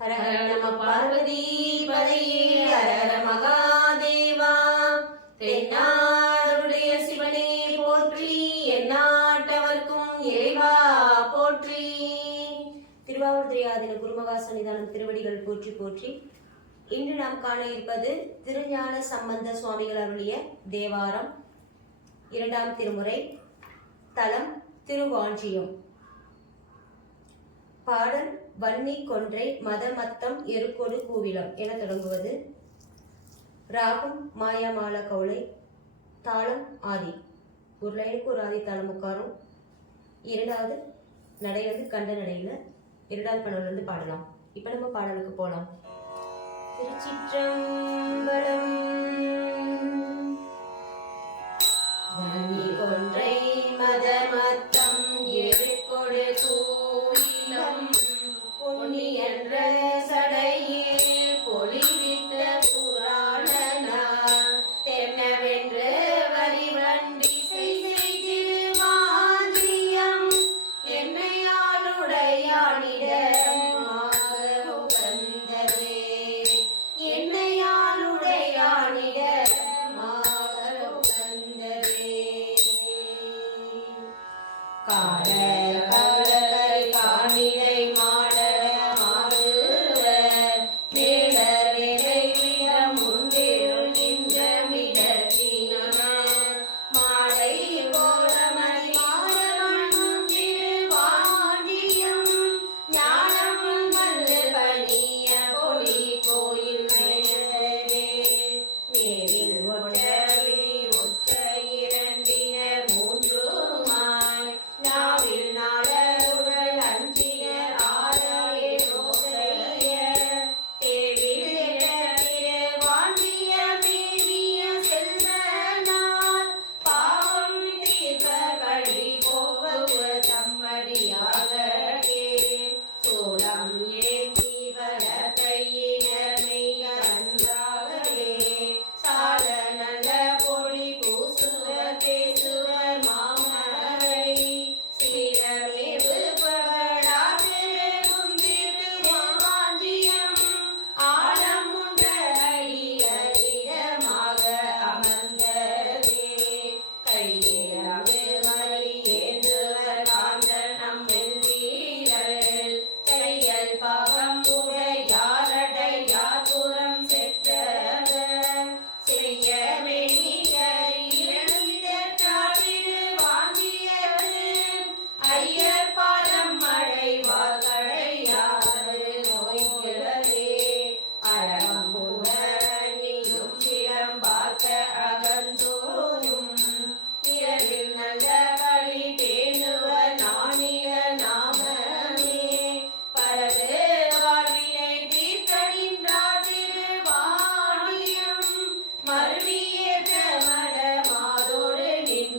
ஹர ஹர நம பார்வதி பதையே ஹர ஹர மகாதேவா. தென்னாடுடைய சிவனே போற்றி எந்நாட்டவர்க்கும் இறைவா போற்றி. திருவாவூர் திரையாதின குருமகா சன்னிதானம் திருவடிகள் போற்றி போற்றி. இன்று நாம் காண இருப்பது திருஞான சம்பந்த சுவாமிகள் அருளிய தேவாரம். இரண்டாம் திருமுறை தலம் திருவாஞ்சியம். பாடல் வன்னி கொன்றை மதமத்தம் எருக்கோடு கூவிலம் என தொடங்குவது. ராகம் மாயாமால கவுளை தாளம் ஆதி. ஒரு லைனுக்கு ஒரு ஆதி தாளம் உட்காரும். இரண்டாவது நடை வந்து கண்ட நடையில் இரண்டாவது பணம் வந்து பாடலாம். இப்போ நம்ம பாடலுக்கு போகலாம் திருச்சிற்றம்பலம் வன்னி கொன்றை மதமத்தம் எருக்கோடு கூ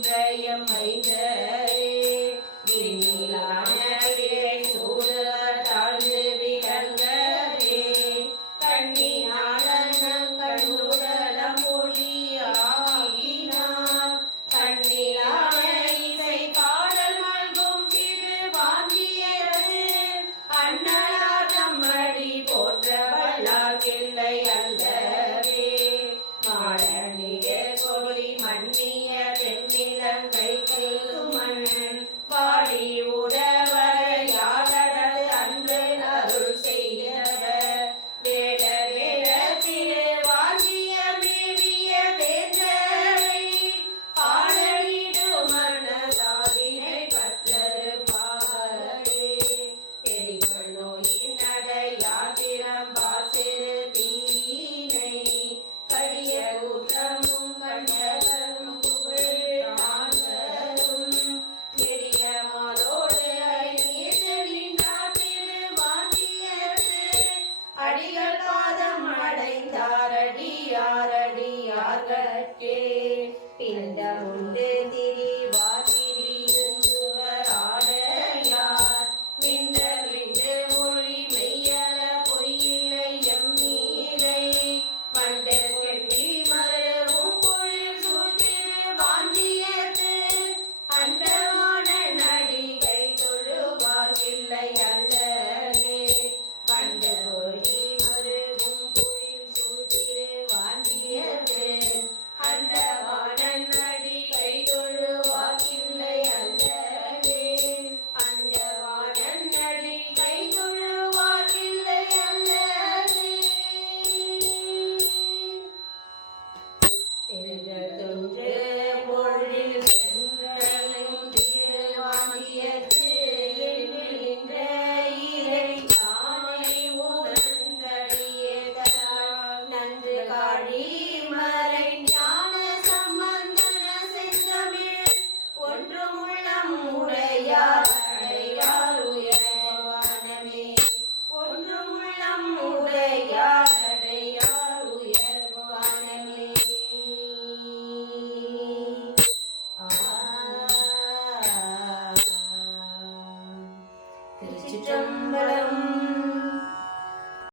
உடையமை அடிகள் பாதம் அடைந்தாரடி ஆரடி ஆர்கட்கே பிறந்த